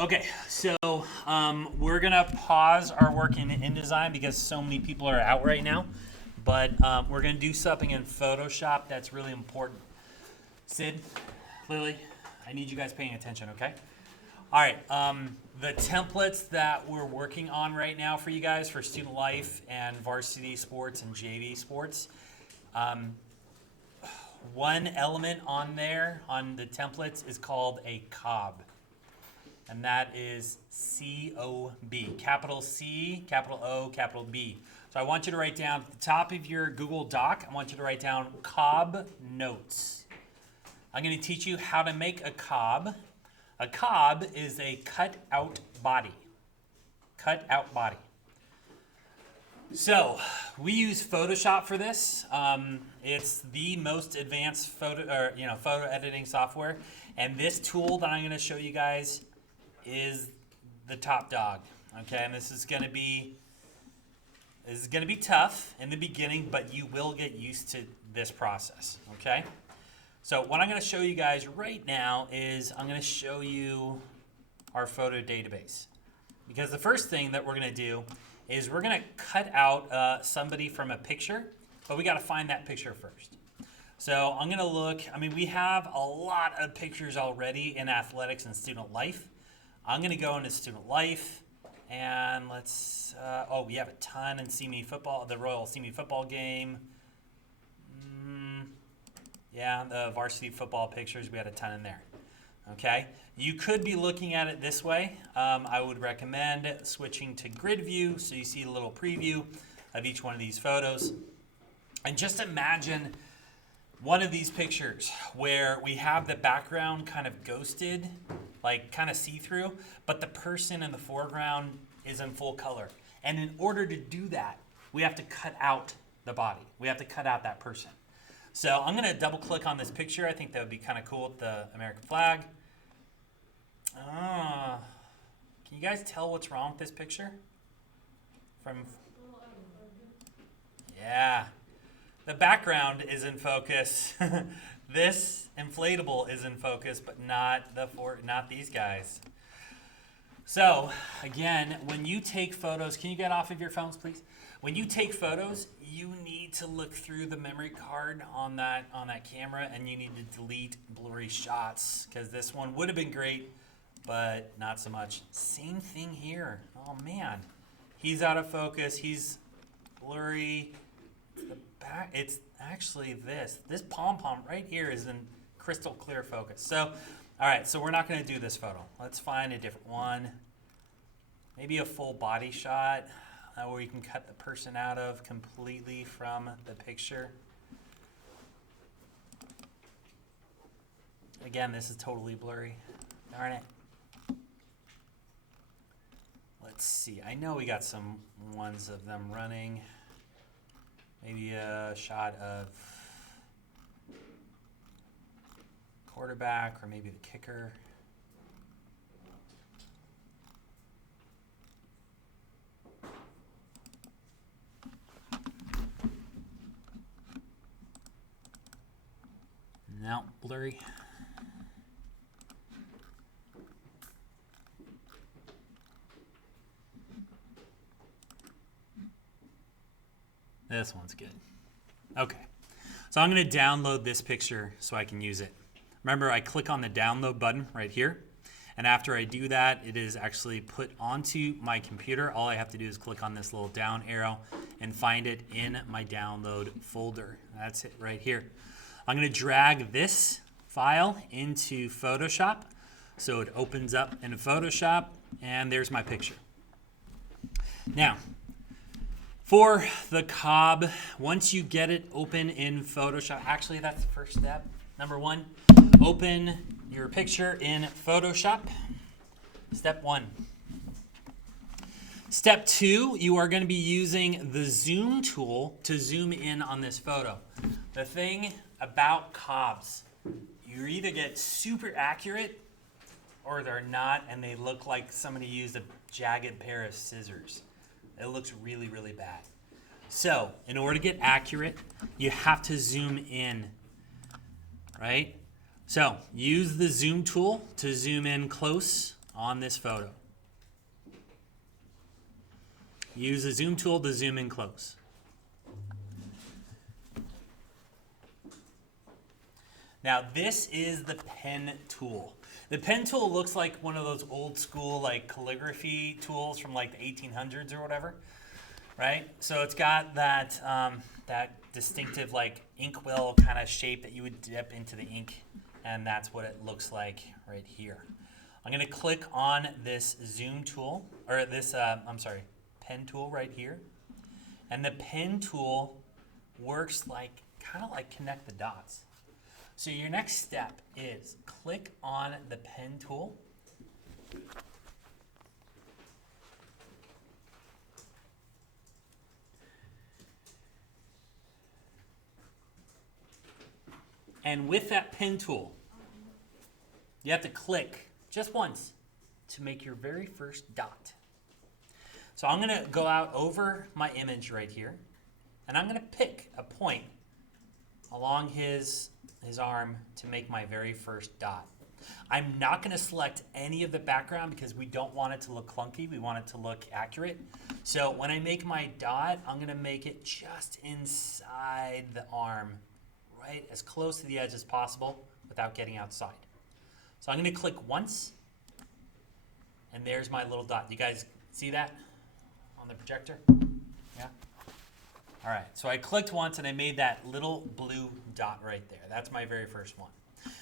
Okay, so we're gonna pause our work in InDesign because so many people are out right now, but we're gonna do something in Photoshop that's really important. Sid, Lily, I need you guys paying attention, okay? All right, the templates that we're working on right now for you guys for student life and varsity sports and JV sports, one element on there on the templates is called a cob. And that is C-O-B, capital C, capital O, capital B. So I want you to write down at the top of your Google Doc, I want you to write down cob notes. I'm going to teach you how to make a cob. A cob is a cut out body. Cut out body. So we use Photoshop for this. It's the most advanced photo editing software. And this tool that I'm going to show you guys is the top dog. Okay, and this is going to be tough in the beginning, but you will get used to this process. Okay, so what I'm going to show you guys right now is I'm going to show you our photo database, because the first thing that we're going to do is we're going to cut out somebody from a picture, but we got to find that picture first. So I'm going to look. I mean, we have a lot of pictures already in athletics and student life. I'm going to go into student life, and let's, we have a ton in CME football, the Royal CME football game. Yeah, the varsity football pictures, we had a ton in there. Okay, you could be looking at it this way. I would recommend switching to grid view so you see a little preview of each one of these photos. And just imagine one of these pictures where we have the background kind of ghosted, like kind of see-through, but the person in the foreground is in full color. And in order to do that, we have to cut out the body. We have to cut out that person. So I'm going to double click on this picture. I think that would be kind of cool with the American flag. Can you guys tell what's wrong with this picture? Yeah. The background is in focus. This inflatable is in focus, but not these guys. So again, when you take photos, can you get off of your phones, please? When you take photos, you need to look through the memory card on that camera, and you need to delete blurry shots, because this one would have been great, but not so much. Same thing here. Oh man, he's out of focus. He's blurry. It's actually this pom-pom right here is in crystal clear focus. So, all right, so we're not going to do this photo. Let's find a different one. Maybe a full body shot where you can cut the person out of completely from the picture. Again, this is totally blurry. Darn it. Let's see. I know we got some ones of them running. Maybe a shot of quarterback or maybe the kicker. No, blurry. This one's good. Okay, so I'm going to download this picture so I can use it. Remember, I click on the download button right here, and after I do that, it is actually put onto my computer. All I have to do is click on this little down arrow and find it in my download folder. That's it right here. I'm going to drag this file into Photoshop, so it opens up in Photoshop, and there's my picture. Now, for the cob, once you get it open in Photoshop, actually that's the first step. Number one, open your picture in Photoshop. Step one. Step two, you are going to be using the zoom tool to zoom in on this photo. The thing about cobs, you either get super accurate or they're not, and they look like somebody used a jagged pair of scissors. It looks really, really bad. So, in order to get accurate, you have to zoom in, right? So, use the zoom tool to zoom in close on this photo. Use the zoom tool to zoom in close. Now this is the pen tool. The pen tool looks like one of those old school like calligraphy tools from like the 1800s or whatever, right? So it's got that that distinctive like inkwell kind of shape that you would dip into the ink, and that's what it looks like right here. I'm going to click on this zoom tool, or this, pen tool right here. And the pen tool works like, kind of like connect the dots. So your next step is click on the pen tool. And with that pen tool, you have to click just once to make your very first dot. So I'm going to go out over my image right here, and I'm going to pick a point along his arm to make my very first dot. I'm not going to select any of the background because we don't want it to look clunky. We want it to look accurate. So when I make my dot, I'm going to make it just inside the arm, right as close to the edge as possible without getting outside. So I'm going to click once, and there's my little dot. You guys see that on the projector? Yeah? All right, so I clicked once and I made that little blue dot right there. That's my very first one.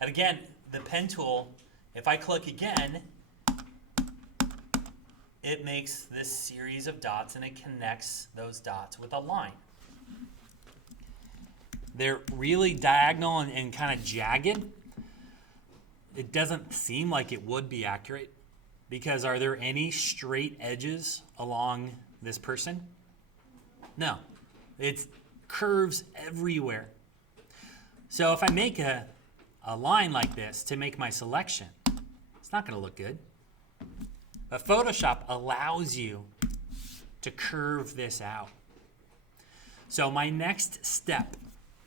And again, the pen tool, if I click again, it makes this series of dots and it connects those dots with a line. They're really diagonal and kind of jagged. It doesn't seem like it would be accurate because are there any straight edges along this person? No. It's curves everywhere. So if I make a line like this to make my selection, it's not going to look good. But Photoshop allows you to curve this out. So my next step,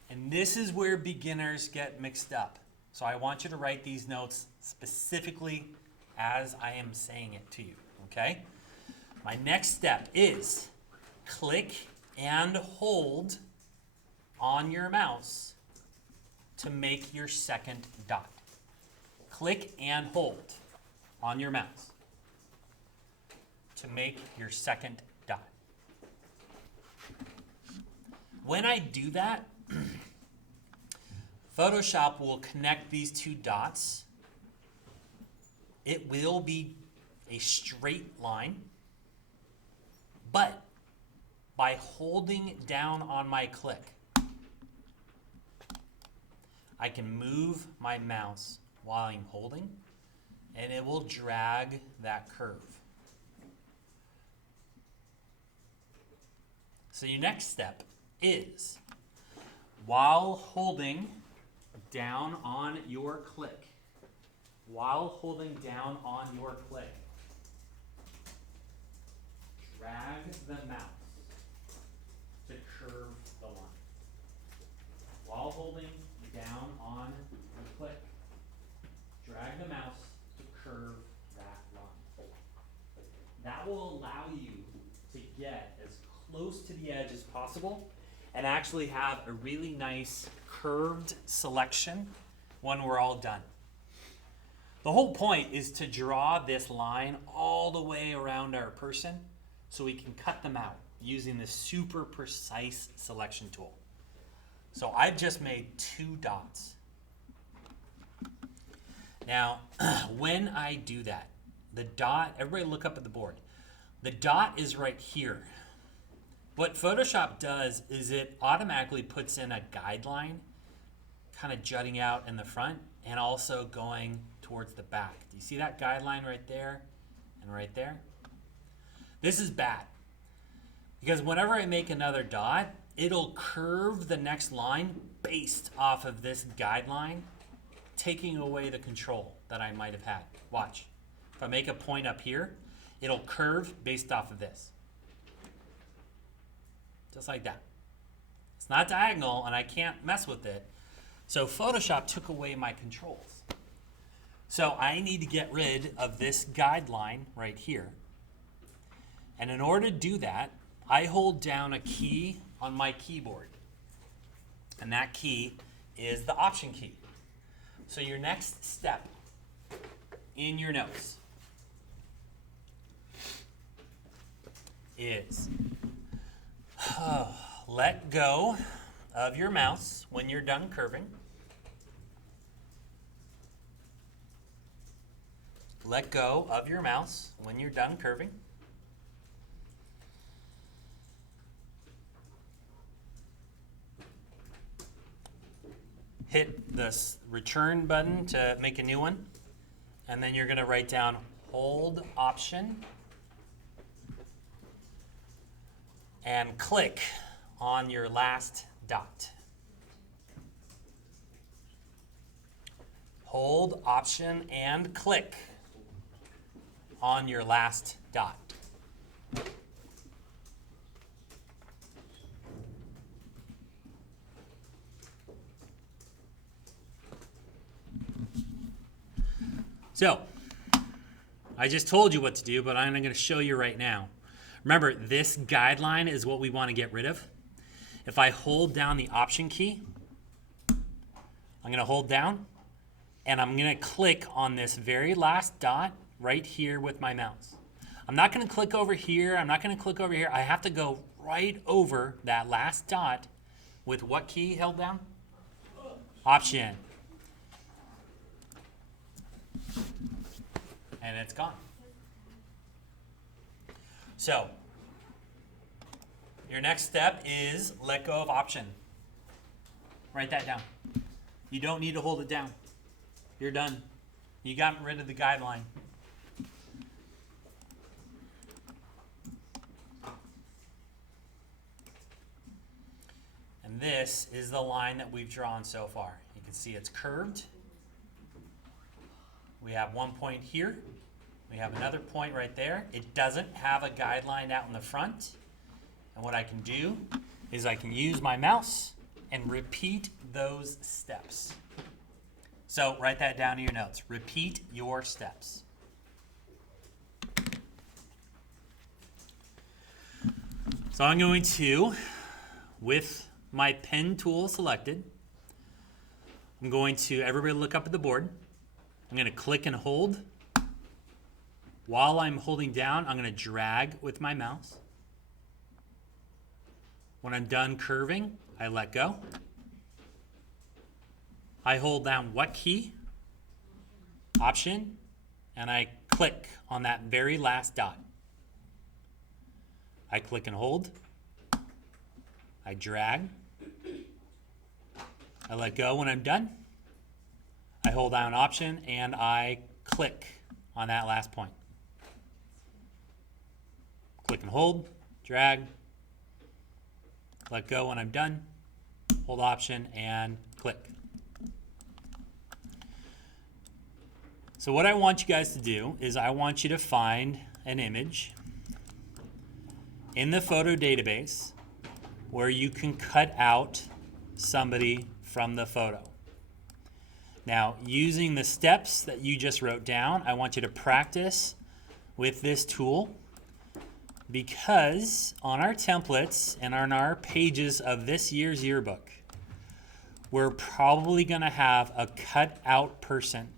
and this is where beginners get mixed up. So I want you to write these notes specifically as I am saying it to you, okay? My next step is click and hold on your mouse to make your second dot. Click and hold on your mouse to make your second dot. When I do that, Photoshop will connect these two dots. It will be a straight line, but by holding down on my click, I can move my mouse while I'm holding, and it will drag that curve. So your next step is, while holding down on your click, drag the mouse to curve the line. While holding down on the click, drag the mouse to curve that line. That will allow you to get as close to the edge as possible and actually have a really nice curved selection when we're all done. The whole point is to draw this line all the way around our person so we can cut them out using this super precise selection tool. So I've just made 2 dots. Now, when I do that, the dot, everybody look up at the board. The dot is right here. What Photoshop does is it automatically puts in a guideline kind of jutting out in the front and also going towards the back. Do you see that guideline right there and right there? This is bad because whenever I make another dot, it'll curve the next line based off of this guideline, taking away the control that I might have had. Watch. If I make a point up here, it'll curve based off of this. Just like that. It's not diagonal and I can't mess with it. So Photoshop took away my controls. So I need to get rid of this guideline right here. And in order to do that, I hold down a key on my keyboard. And that key is the Option key. So your next step in your notes is let go of your mouse when you're done curving. Let go of your mouse when you're done curving. Hit the return button to make a new one. And then you're going to write down hold Option and click on your last dot. Hold Option and click on your last dot. So, I just told you what to do, but I'm going to show you right now. Remember, this guideline is what we want to get rid of. If I hold down the Option key, I'm going to hold down, and I'm going to click on this very last dot right here with my mouse. I'm not going to click over here. I'm not going to click over here. I have to go right over that last dot with what key held down? Option. And it's gone. So, your next step is let go of Option. Write that down. You don't need to hold it down. You're done. You got rid of the guideline. And this is the line that we've drawn so far. You can see it's curved. We have one point here. We have another point right there. It doesn't have a guideline out in the front. And what I can do is I can use my mouse and repeat those steps. So write that down in your notes. Repeat your steps. So I'm going to, with my pen tool selected, I'm going to, everybody look up at the board. I'm going to click and hold. While I'm holding down, I'm going to drag with my mouse. When I'm done curving, I let go. I hold down what key? Option. And I click on that very last dot. I click and hold. I drag. I let go when I'm done. I hold down Option and I click on that last point. Click and hold, drag, let go when I'm done, hold Option and click. So what I want you guys to do is I want you to find an image in the photo database where you can cut out somebody from the photo. Now, using the steps that you just wrote down, I want you to practice with this tool, because on our templates and on our pages of this year's yearbook, we're probably going to have a cut out person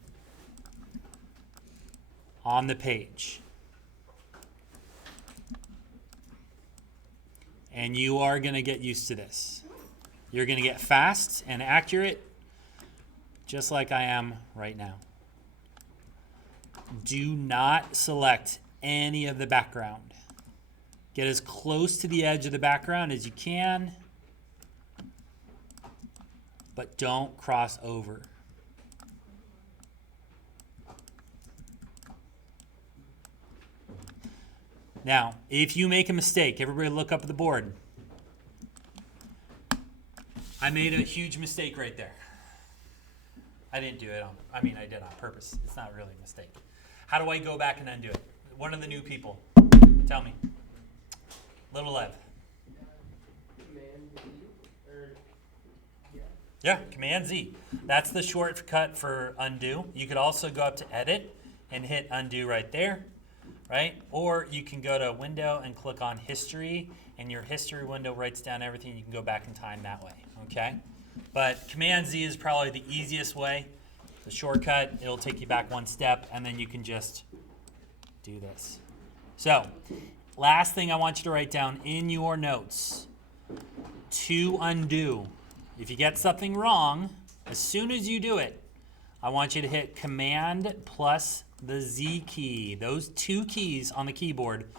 on the page. And you are going to get used to this. You're going to get fast and accurate, just like I am right now. Do not select any of the background. Get as close to the edge of the background as you can, but don't cross over. Now, if you make a mistake, everybody look up at the board. I made a huge mistake right there. I didn't do it I did it on purpose. It's not really a mistake. How do I go back and undo it? One of the new people, tell me. Little Lev. Yeah, Command Z. That's the shortcut for undo. You could also go up to edit and hit undo right there, right? Or you can go to window and click on history, and your history window writes down everything. You can go back in time that way, okay? But Command Z is probably the easiest way. The shortcut, it'll take you back one step, and then you can just do this. So, last thing I want you to write down in your notes, to undo. If you get something wrong, as soon as you do it, I want you to hit Command plus the Z key, those two keys on the keyboard,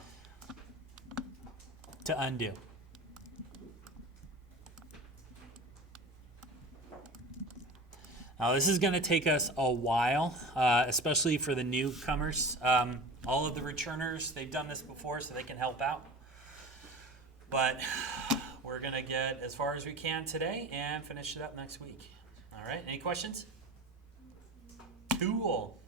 to undo. Now this is going to take us a while, especially for the newcomers. All of the returners, they've done this before, so they can help out. But we're going to get as far as we can today and finish it up next week. All right, any questions? Cool.